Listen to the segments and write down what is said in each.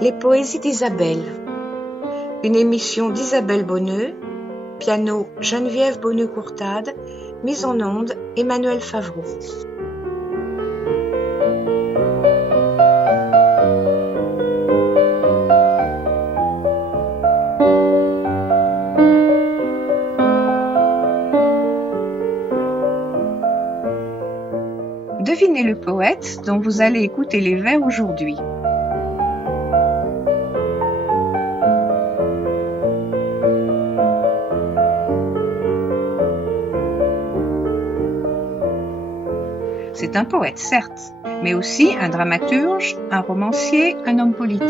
Les poésies d'Isabelle, une émission d'Isabelle Bonneux, piano Geneviève Bonneux-Courtade, mise en onde Emmanuel Favreau. Devinez le poète dont vous allez écouter les vers aujourd'hui. C'est un poète, certes, mais aussi un dramaturge, un romancier, un homme politique.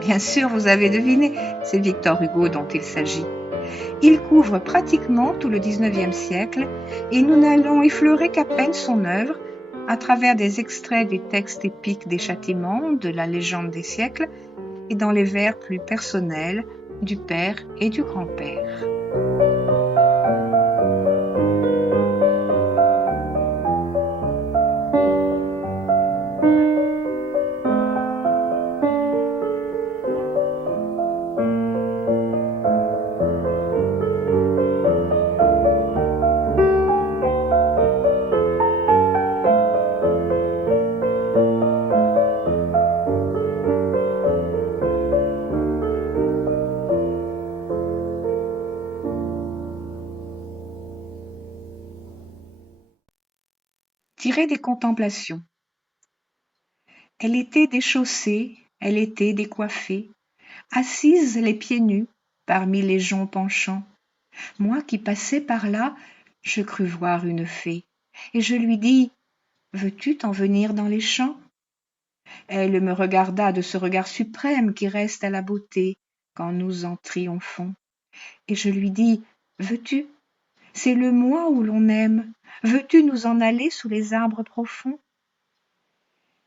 Bien sûr, vous avez deviné, c'est Victor Hugo dont il s'agit. Il couvre pratiquement tout le XIXe siècle et nous n'allons effleurer qu'à peine son œuvre à travers des extraits des textes épiques des châtiments, de la légende des siècles et dans les vers plus personnels du père et du grand-père. Tiré des Contemplations. Elle était déchaussée, elle était décoiffée, assise les pieds nus, parmi les joncs penchants. Moi qui passais par là, je crus voir une fée, et je lui dis « Veux-tu t'en venir dans les champs ?» Elle me regarda de ce regard suprême qui reste à la beauté quand nous en triomphons. Et je lui dis « Veux-tu ? C'est le mois où l'on aime. Veux-tu nous en aller sous les arbres profonds ?»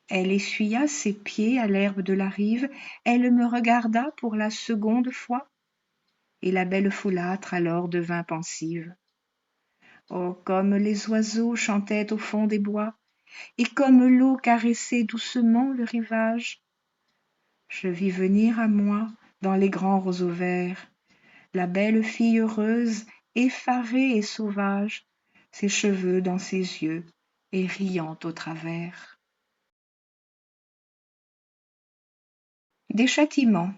Elle essuya ses pieds à l'herbe de la rive, elle me regarda pour la seconde fois, et la belle folâtre alors devint pensive. Oh, comme les oiseaux chantaient au fond des bois, et comme l'eau caressait doucement le rivage, je vis venir à moi, dans les grands roseaux verts, la belle fille heureuse, effarée et sauvage, ses cheveux dans ses yeux, et riant au travers. Des châtiments.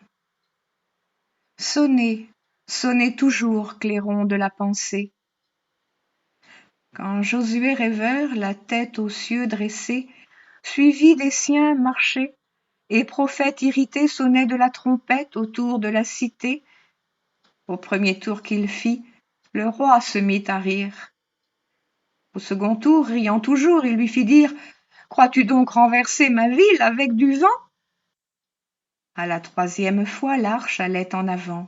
Sonnez, sonnez toujours, clairons de la pensée. Quand Josué rêveur, la tête aux cieux dressée, suivi des siens marchait, et prophète irrité sonnait de la trompette autour de la cité, au premier tour qu'il fit, le roi se mit à rire. Au second tour, riant toujours, il lui fit dire « Crois-tu donc renverser ma ville avec du vent ?» À la troisième fois, l'arche allait en avant,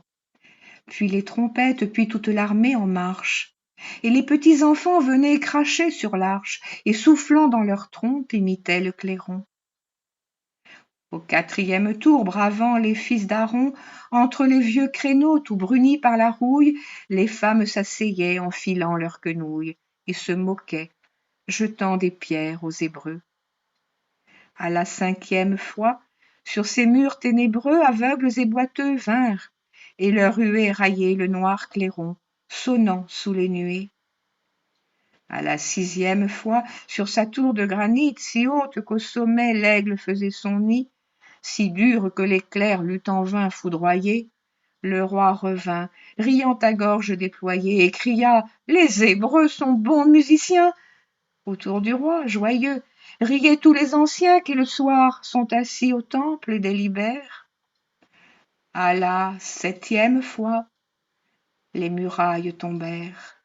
puis les trompettes, puis toute l'armée en marche. Et les petits enfants venaient cracher sur l'arche, et soufflant dans leurs trompes, imitaient le clairon. Au quatrième tour, bravant les fils d'Aaron, entre les vieux créneaux tout brunis par la rouille, les femmes s'asseyaient en filant leurs quenouilles, et se moquaient, jetant des pierres aux Hébreux. À la cinquième fois, sur ces murs ténébreux, aveugles et boiteux vinrent, et leur huée raillait le noir clairon, sonnant sous les nuées. À la sixième fois, sur sa tour de granit, si haute qu'au sommet l'aigle faisait son nid, si dure que l'éclair l'eût en vain foudroyé, le roi revint, riant à gorge déployée, et cria « Les Hébreux sont bons musiciens !» Autour du roi, joyeux, riaient tous les anciens qui le soir sont assis au temple et délibèrent. À la septième fois, les murailles tombèrent.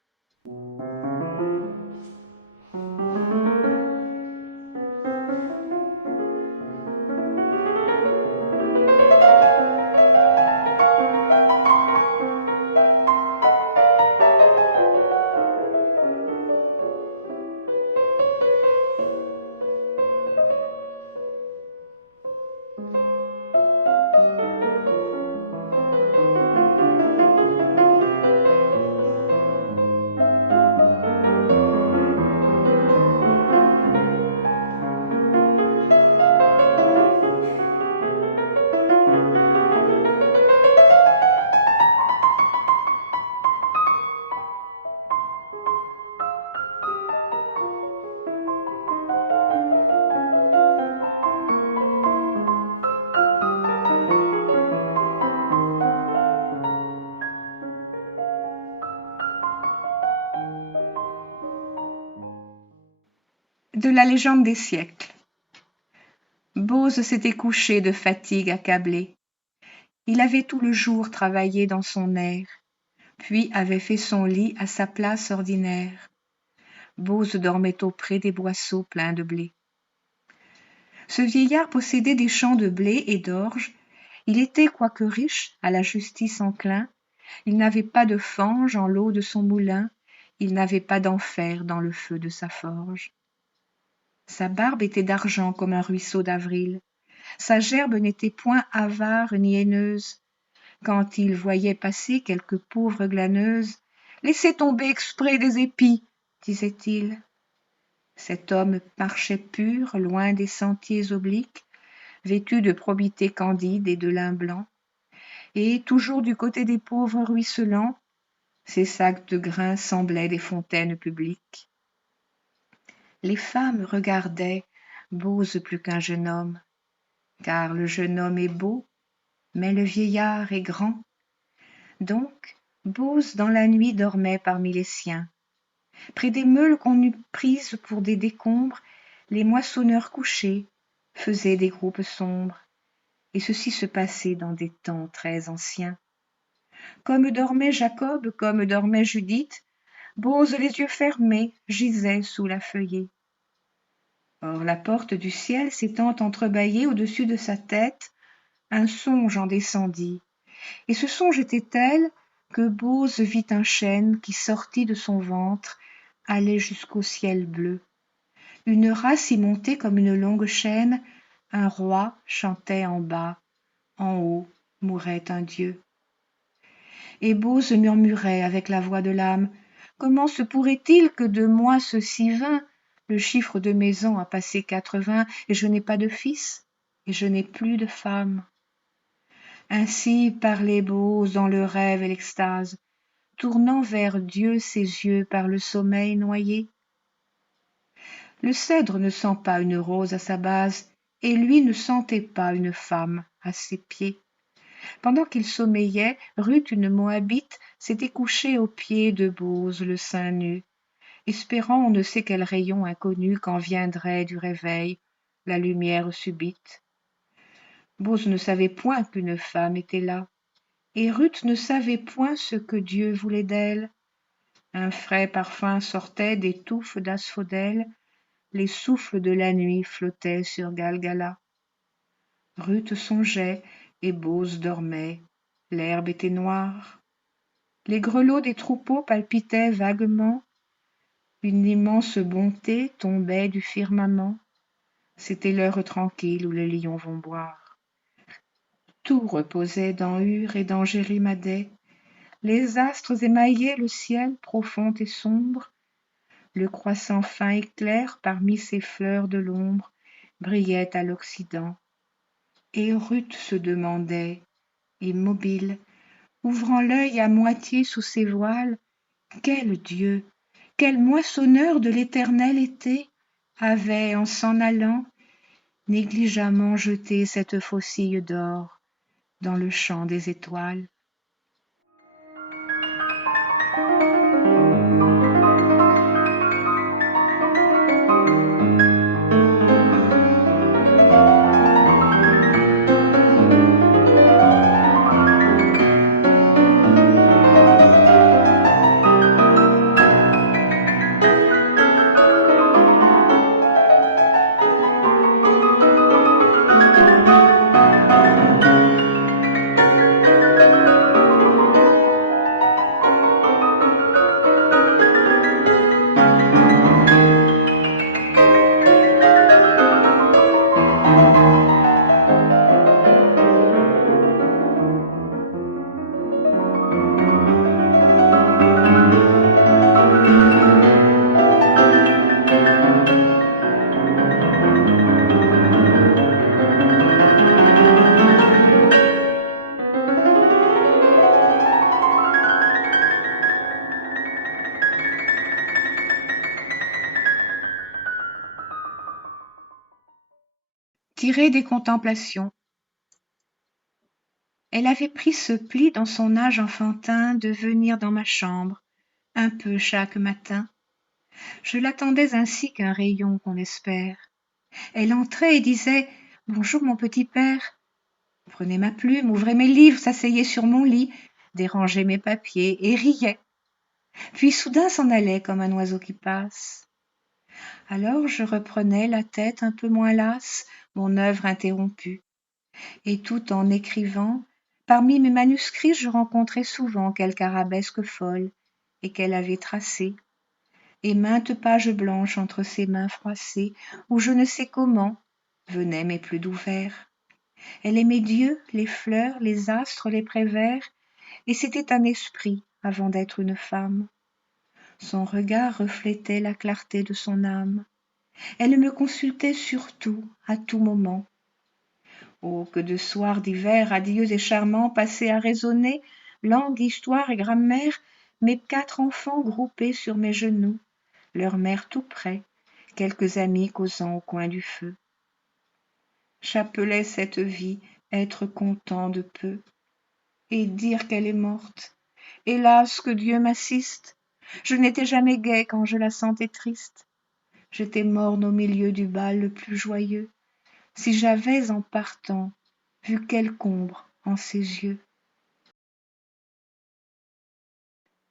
De la légende des siècles. Bose s'était couché de fatigue accablé. Il avait tout le jour travaillé dans son air, puis avait fait son lit à sa place ordinaire. Bose dormait auprès des boisseaux pleins de blé. Ce vieillard possédait des champs de blé et d'orge. Il était, quoique riche, à la justice enclin. Il n'avait pas de fange en l'eau de son moulin. Il n'avait pas d'enfer dans le feu de sa forge. Sa barbe était d'argent comme un ruisseau d'avril. Sa gerbe n'était point avare ni haineuse. Quand il voyait passer quelque pauvre glaneuse, « Laissez tomber exprès des épis », disait-il. Cet homme marchait pur, loin des sentiers obliques, vêtu de probité candide et de lin blanc, et, toujours du côté des pauvres ruisselants, ses sacs de grains semblaient des fontaines publiques. Les femmes regardaient Bose plus qu'un jeune homme, car le jeune homme est beau, mais le vieillard est grand. Donc, Bose dans la nuit dormait parmi les siens. Près des meules qu'on eût prises pour des décombres, les moissonneurs couchés faisaient des groupes sombres, et ceci se passait dans des temps très anciens. Comme dormait Jacob, comme dormait Judith, Bose les yeux fermés gisait sous la feuillée. Or la porte du ciel s'étant entrebâillée au-dessus de sa tête, un songe en descendit, et ce songe était tel que Bose vit un chêne qui sortit de son ventre, allait jusqu'au ciel bleu. Une race y montait comme une longue chaîne, un roi chantait en bas, en haut mourait un dieu. Et Bose murmurait avec la voix de l'âme, « Comment se pourrait-il que de moi ceci vint? Le chiffre de mes ans a passé 80, et je n'ai pas de fils, et je n'ai plus de femme. » Ainsi parlait Bose dans le rêve et l'extase, tournant vers Dieu ses yeux par le sommeil noyé. Le cèdre ne sent pas une rose à sa base, et lui ne sentait pas une femme à ses pieds. Pendant qu'il sommeillait, Ruth, une Moabite, s'était couchée aux pieds de Bose, le sein nu, espérant on ne sait quel rayon inconnu quand viendrait du réveil la lumière subite. Bose ne savait point qu'une femme était là, et Ruth ne savait point ce que Dieu voulait d'elle. Un frais parfum sortait des touffes d'asphodèle, les souffles de la nuit flottaient sur Galgala. Ruth songeait et Bose dormait, l'herbe était noire. Les grelots des troupeaux palpitaient vaguement, une immense bonté tombait du firmament. C'était l'heure tranquille où les lions vont boire. Tout reposait dans Ur et dans Jérimadais. Les astres émaillaient le ciel profond et sombre. Le croissant fin et clair parmi ces fleurs de l'ombre brillait à l'Occident. Et Ruth se demandait, immobile, ouvrant l'œil à moitié sous ses voiles, quel Dieu, quel moissonneur de l'éternel été avait, en s'en allant, négligemment jeté cette faucille d'or dans le champ des étoiles. Tiré des Contemplations. Elle avait pris ce pli dans son âge enfantin de venir dans ma chambre, un peu chaque matin. Je l'attendais ainsi qu'un rayon qu'on espère. Elle entrait et disait « Bonjour mon petit père ». Prenait ma plume, ouvrait mes livres, s'asseyait sur mon lit, dérangeait mes papiers et riait. Puis soudain s'en allait comme un oiseau qui passe. Alors je reprenais la tête un peu moins lasse, mon œuvre interrompue. Et tout en écrivant, parmi mes manuscrits je rencontrais souvent quelque arabesque folle et qu'elle avait tracée, et maintes pages blanches entre ses mains froissées, où je ne sais comment venaient mes plus doux vers. Elle aimait Dieu, les fleurs, les astres, les prévers, et c'était un esprit avant d'être une femme. Son regard reflétait la clarté de son âme. Elle me consultait sur tout, à tout moment. Oh, que de soirs d'hiver adieux et charmants passés à raisonner, langue, histoire et grammaire, mes 4 enfants groupés sur mes genoux, leur mère tout près, quelques amis causant au coin du feu. J'appelais cette vie être content de peu, et dire qu'elle est morte. Hélas, que Dieu m'assiste, je n'étais jamais gaie quand je la sentais triste. J'étais morne au milieu du bal le plus joyeux, si j'avais en partant vu quelque ombre en ses yeux.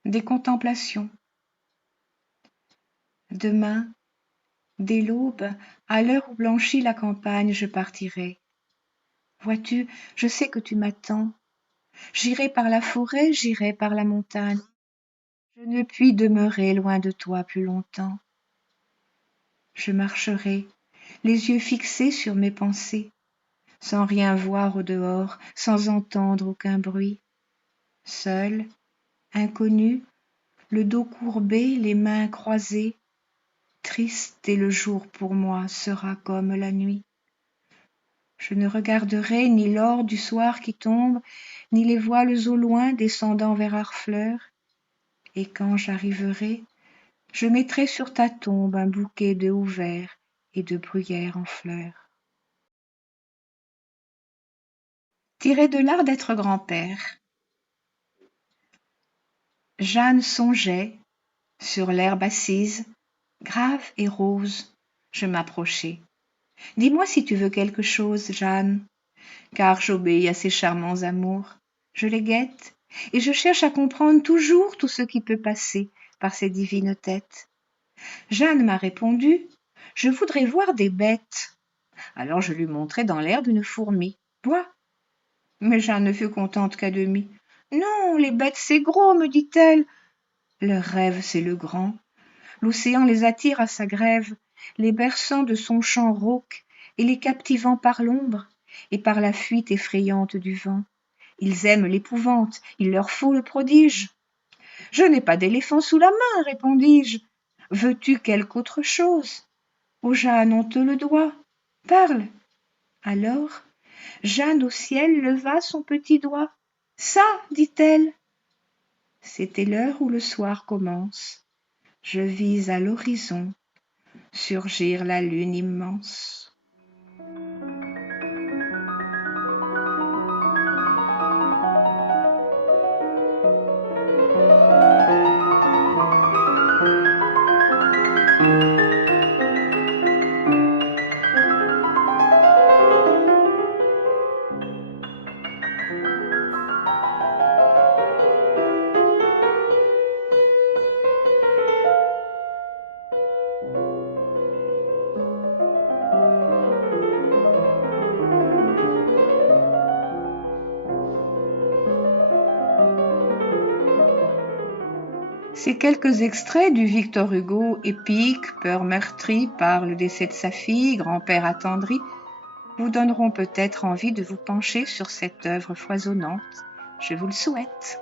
Des contemplations. Demain, dès l'aube, à l'heure où blanchit la campagne, je partirai. Vois-tu, je sais que tu m'attends. J'irai par la forêt, j'irai par la montagne. Je ne puis demeurer loin de toi plus longtemps. Je marcherai, les yeux fixés sur mes pensées, sans rien voir au dehors, sans entendre aucun bruit. Seul, inconnu, le dos courbé, les mains croisées, triste et le jour pour moi sera comme la nuit. Je ne regarderai ni l'or du soir qui tombe, ni les voiles au loin descendant vers Harfleur, et quand j'arriverai, je mettrai sur ta tombe un bouquet de houes verts et de bruyères en fleurs. Tiré de l'art d'être grand-père. Jeanne songeait, sur l'herbe assise, grave et rose, je m'approchai. Dis-moi si tu veux quelque chose, Jeanne, car j'obéis à ces charmants amours. Je les guette, et je cherche à comprendre toujours tout ce qui peut passer par ces divines têtes. Jeanne m'a répondu, je voudrais voir des bêtes. Alors je lui montrai dans l'herbe une fourmi. Vois. Mais Jeanne ne fut contente qu'à demi. Non, les bêtes c'est gros, me dit-elle. Leur rêve c'est le grand. L'océan les attire à sa grève, les berçant de son chant rauque et les captivant par l'ombre et par la fuite effrayante du vent. Ils aiment l'épouvante, il leur faut le prodige. Je n'ai pas d'éléphant sous la main, répondis-je. Veux-tu quelque autre chose? Oh Jeanne, on te le doit. Parle. Alors, Jeanne au ciel leva son petit doigt. Ça, dit-elle. C'était l'heure où le soir commence. Je vis à l'horizon surgir la lune immense. Ces quelques extraits du Victor Hugo épique, peur meurtrie par le décès de sa fille, grand-père attendri, vous donneront peut-être envie de vous pencher sur cette œuvre foisonnante. Je vous le souhaite.